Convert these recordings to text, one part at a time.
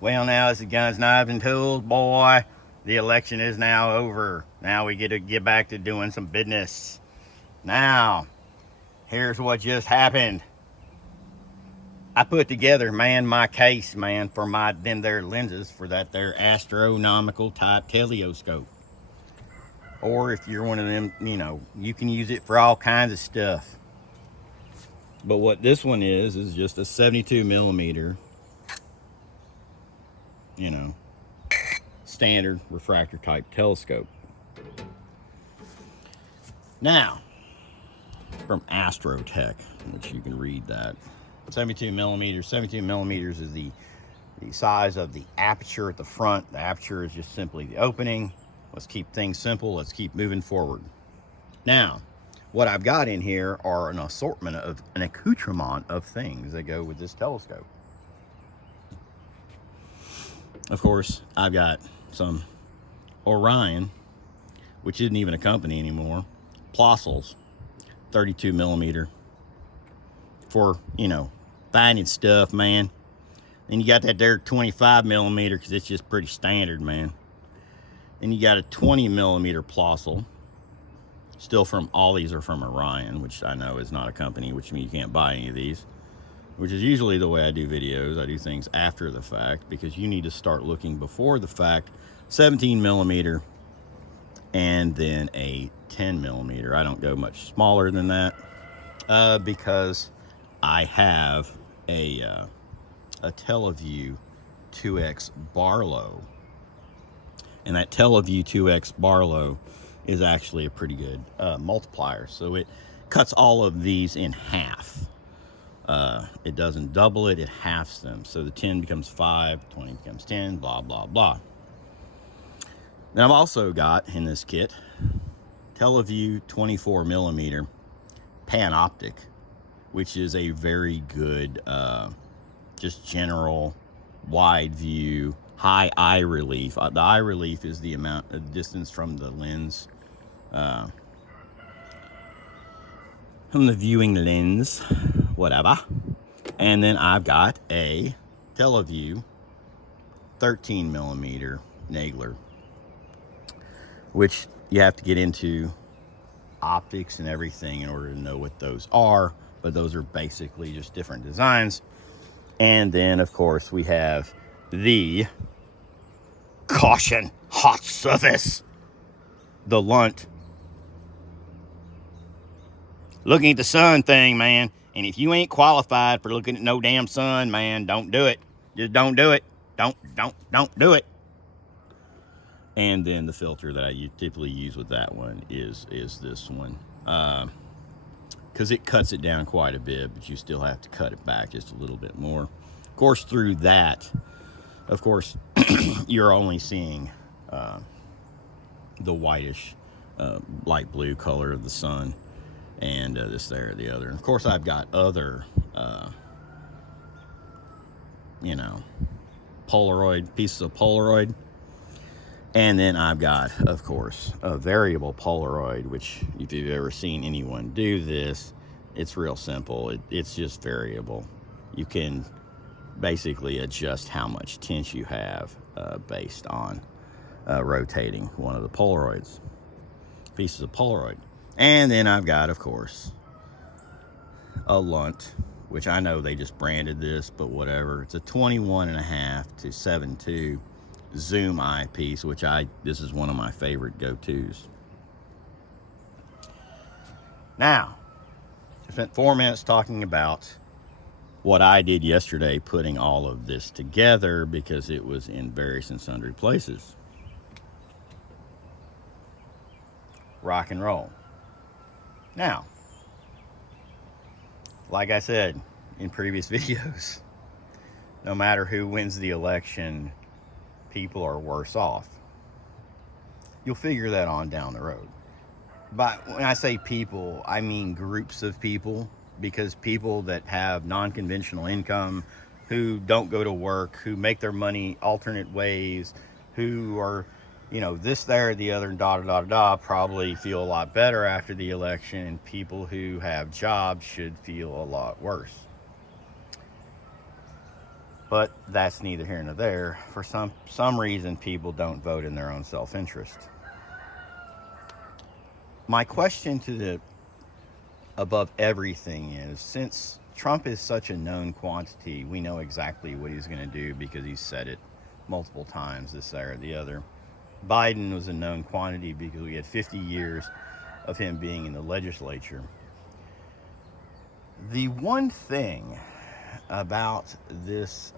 Well, now it's the guns, knives, and tools, boy. The election is now over. Now we get to get back to doing some business. Now, here's what just happened. I put together, man, my case, man, for my them there lenses for that there astronomical type telescope. Or if you're one of them, you can use it for all kinds of stuff. But what this one is just a 72 millimeter, you know, standard refractor type telescope. Now, from Astrotech, which you can read that. 72 millimeters. 72 millimeters is the size of the aperture at the front. The aperture is just simply the opening. Let's keep things simple. Let's keep moving forward. Now, what I've got in here are an assortment of an accoutrement of things that go with this telescope. Of course, I've got some Orion, which isn't even a company anymore, Plossels, 32 millimeter for, finding stuff, man. Then you got that there 25 millimeter because it's just pretty standard, man. Then you got a 20 millimeter Plossel, still from, all these are from Orion, which I know is not a company, which means you can't buy any of these, which is usually the way I do videos. I do things after the fact because you need to start looking before the fact. 17 millimeter and then a 10 millimeter. I don't go much smaller than that because I have a Teleview 2X Barlow, and that Teleview 2X Barlow is actually a pretty good multiplier, so it cuts all of these in half. It doesn't double it, it halves them, so the 10 becomes 5, 20 becomes 10, blah blah blah. Then I've also got in this kit Teleview 24 millimeter Panoptic, which is a very good just general wide view, high eye relief. The eye relief is the amount of distance from the lens, from the viewing lens, whatever. And then I've got a Teleview 13 millimeter Nagler, which you have to get into optics and everything in order to know what those are, but those are basically just different designs. And then, of course, we have the Caution Hot Surface, the Lunt. Looking at the sun thing, man. And if you ain't qualified for looking at no damn sun, man, don't do it. Just don't do it. Don't do it. And then the filter that I typically use with that one is this one. Because it cuts it down quite a bit, but you still have to cut it back just a little bit more. Of course, through that, of course, you're only seeing the whitish, light blue color of the sun, and this there, the other. And of course, I've got other, Polaroid, pieces of Polaroid. And then I've got, of course, a variable Polaroid, which if you've ever seen anyone do this, it's real simple. It's just variable. You can basically adjust how much tint you have based on rotating one of the Polaroids, pieces of Polaroid. And then I've got, of course, a Lunt, which I know they just branded this, but whatever. It's a 21.5 to 7.2 zoom eyepiece, which this is one of my favorite go-tos. Now, I spent 4 minutes talking about what I did yesterday, putting all of this together because it was in various and sundry places. Rock and roll. Now, like I said in previous videos, no matter who wins the election, people are worse off. You'll figure that on down the road. But when I say people, I mean groups of people, because people that have non-conventional income, who don't go to work, who make their money alternate ways, who are, this, there, the other, and probably feel a lot better after the election, and people who have jobs should feel a lot worse. But that's neither here nor there. For some reason, people don't vote in their own self-interest. My question to the above everything is, since Trump is such a known quantity, we know exactly what he's going to do because he's said it multiple times, this, that, or the other. Biden was a known quantity because we had 50 years of him being in the legislature. The one thing about this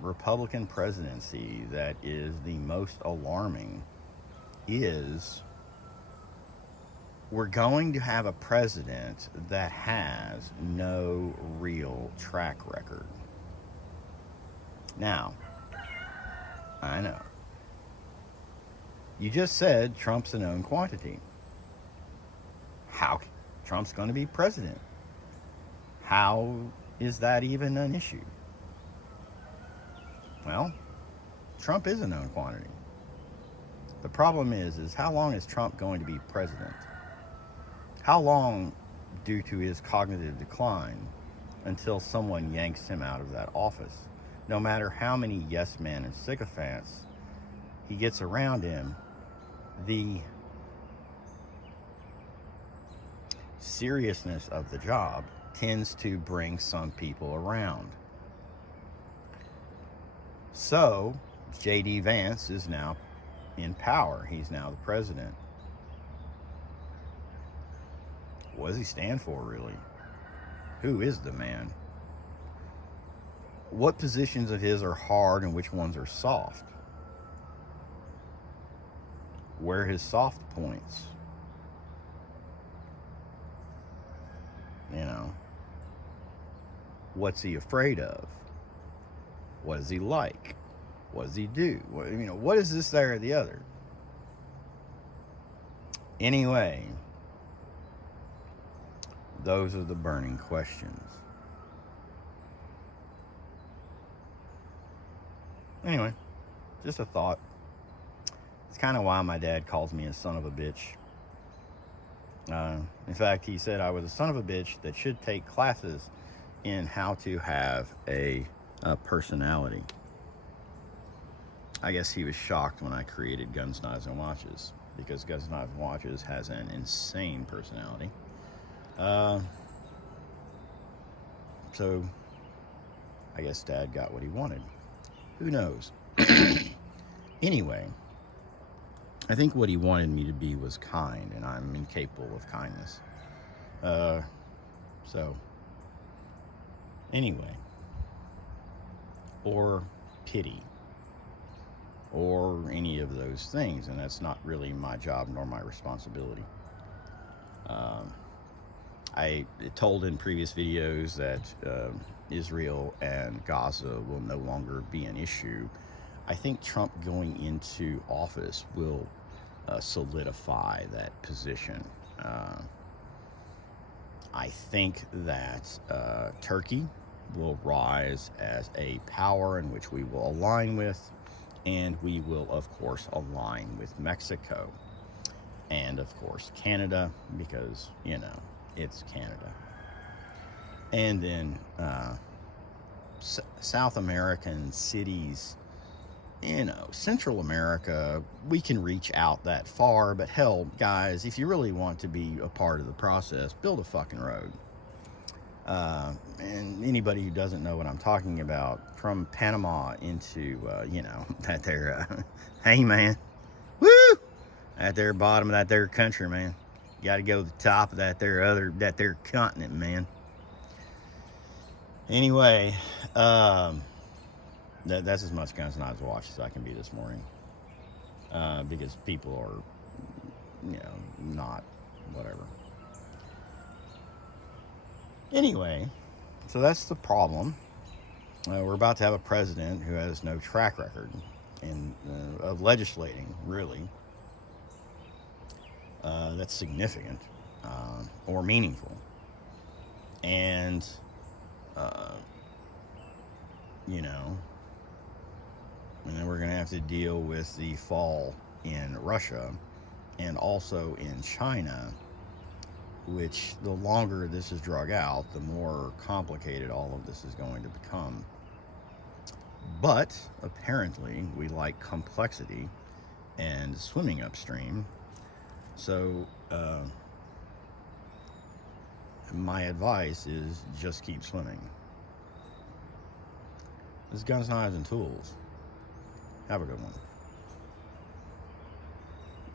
Republican presidency that is the most alarming is we're going to have a president that has no real track record. Now, I know. You just said Trump's a known quantity. How Trump's going to be president? How is that even an issue? Well, Trump is a known quantity. The problem is how long is Trump going to be president? How long, due to his cognitive decline, until someone yanks him out of that office? No matter how many yes men and sycophants he gets around him, the seriousness of the job tends to bring some people around. So, J.D. Vance is now in power. He's now the president. What does he stand for, really? Who is the man? What positions of his are hard and which ones are soft? Where are his soft points? You know, what's he afraid of? What does he like? What does he do? What is this, that, or the other? Anyway, those are the burning questions. Anyway, just a thought. It's kind of why my dad calls me a son of a bitch. In fact, he said I was a son of a bitch that should take classes in how to have a personality. I guess he was shocked when I created Guns, Knives, and Watches, because Guns, Knives, and Watches has an insane personality. So I guess Dad got what he wanted. Who knows? Anyway, I think what he wanted me to be was kind, and I'm incapable of kindness. So, anyway, or pity, or any of those things, and that's not really my job nor my responsibility. I told in previous videos that Israel and Gaza will no longer be an issue. I think Trump going into office will solidify that position. I think that Turkey will rise as a power in which we will align with, and we will, of course, align with Mexico. And, of course, Canada, because, it's Canada. And then South American cities, Central America, we can reach out that far, but hell, guys, if you really want to be a part of the process, build a fucking road. And anybody who doesn't know what I'm talking about, from Panama into, that there, hey man, woo! That there bottom of that there country, man. You got to go to the top of that there continent, man. Anyway, that's as much Guns, Knives, Watch as I can be this morning. Because people are, not whatever. Anyway, so that's the problem. We're about to have a president who has no track record of legislating, really. That's significant or meaningful. And, and then we're going to have to deal with the fall in Russia and also in China, which the longer this is drug out, the more complicated all of this is going to become. But apparently we like complexity and swimming upstream. So my advice is just keep swimming. This is Guns, Knives, and Tools. Have a good one.